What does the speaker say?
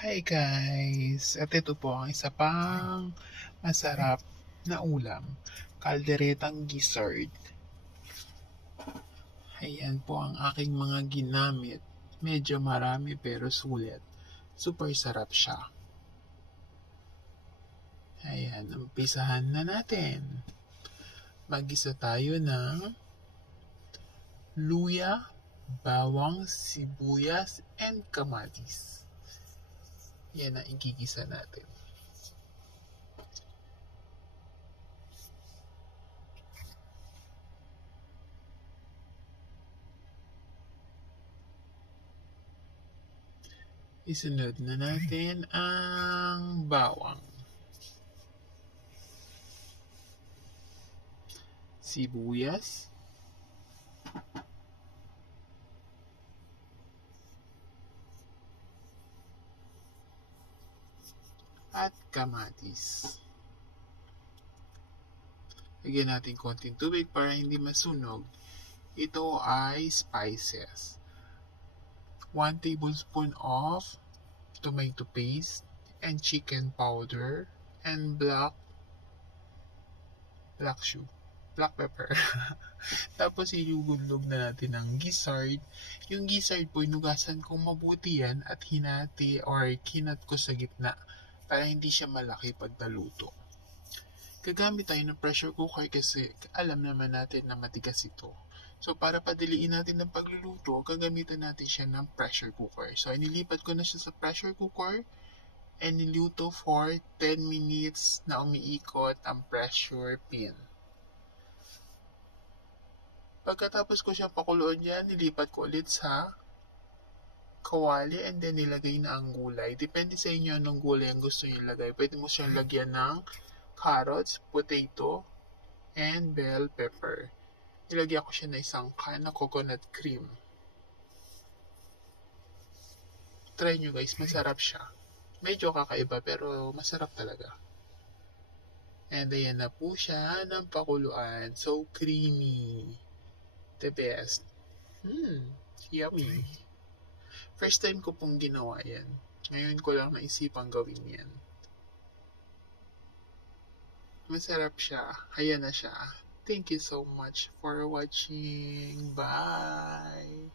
Hi guys! At ito po ang isa pang masarap na ulam, kalderetang gizzard. Ayan po ang aking mga ginamit. Medyo marami pero sulit. Super sarap siya. Ayan, umpisahan na natin. Mag-isa tayo ng luya, bawang, sibuyas, and kamatis. Yan ang igigisa natin. Isunod na natin ang bawang, sibuyas, at kamatis. Lagyan natin konting tubig para hindi masunog. Ito ay spices. 1 tablespoon of tomato paste and chicken powder and black pepper. Tapos ilugudlog na natin ang gizzard. Yung gizzard po, inugasan kong mabuti yan at hinati or kinat ko sa gitna para hindi siya malaki pag naluto. Gagamit tayo ng pressure cooker kasi alam naman natin na matigas ito. So para padiliin natin ang pagluluto, gagamitan natin siya ng pressure cooker. So inilipat ko na siya sa pressure cooker and niluto for 10 minutes na umiikot ang pressure pin. Pagkatapos ko siyang pakuluan yan, nilipat ko ulit sa kawali and then nilagay na ang gulay. Depende sa inyo anong gulay ang gusto nyo ilagay. Pwede mo siyang lagyan ng carrots, potato, and bell pepper. Ilagyan ko siya na isang can na coconut cream. Try nyo guys, masarap siya. Medyo kakaiba pero masarap talaga. And ayan na po siya ng pakuluan. So creamy. The best. Yummy. First time ko pong ginawa yan. Ngayon ko lang naisipang gawin yan. Masarap siya. Ayan na siya. Thank you so much for watching. Bye!